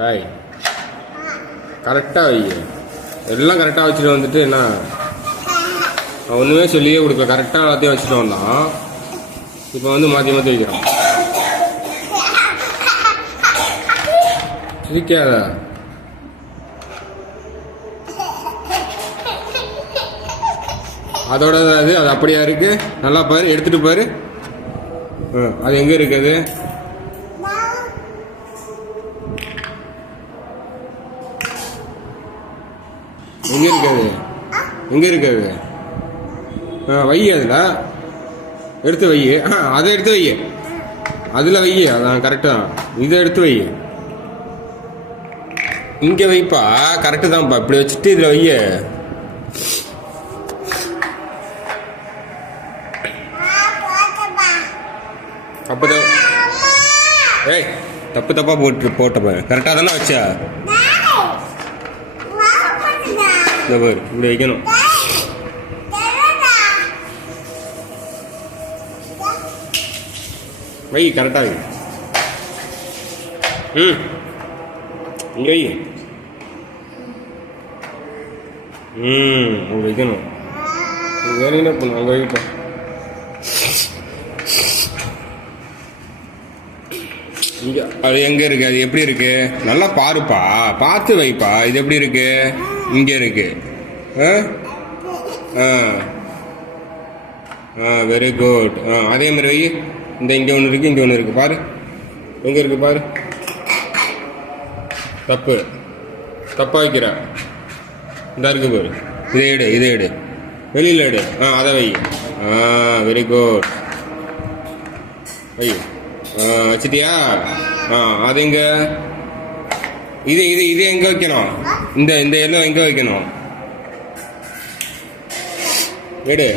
ராய் கரெக்டாக வை. எல்லாம் கரெக்டாக வச்சுட்டு வந்துட்டு என்ன ஒன்றுமே சொல்லியே கொடுக்கல. கரெக்டாக எல்லாத்தையும் வச்சுட்டு வந்தான். இப்போ வந்து மாற்றி மாற்றி வைக்கிறான். சிரிக்காத. அதோட அது அப்படியா இருக்கு. நல்லா பாரு, எடுத்துட்டு பாரு. அது எங்க இருக்குது? எங்க இருக்காது? எங்க இருக்காது? வை. அதுல எடுத்து வை. அதை எடுத்து வை. அதுல வை. அதான் கரெக்டா. இதை எடுத்து வை. இங்க வைப்பா. கரெக்டு தான்ப்பா. இப்படி வச்சுட்டு இதுல வை. தப்பு ஏய் தப்பு தப்பா போட்டப்ப கரெக்டாக தானே வச்சா? இந்த பாரு, இப்படி வைக்கணும். வை, கரெக்டாக வை. இங்கே வை. இப்படி வைக்கணும். வேற என்ன பண்ணும்? அங்கே வைப்போம். அது எங்க இருக்கு? அது எப்படி இருக்கு? நல்லா பாருப்பா, பார்த்து வைப்பா. இது எப்படி இருக்கு? இங்க இருக்கு. Very good. அதே மாதிரி வை. இந்த இங்க ஒன்று இருக்கு, இங்க ஒன்று இருக்கு. பாரு, எங்க இருக்கு பாரு. தப்பு தப்பா வைக்கிற. இந்த இருக்கு பாரு. இதை எடு, இதை எடு, வெளியில எடு. அதை வை. Very good. வை. வச்சிட்டியா? அது எங்க? இது இது இது எங்க வைக்கணும்? இந்த இந்த எல்லாம் எங்க வைக்கணும்? எடு.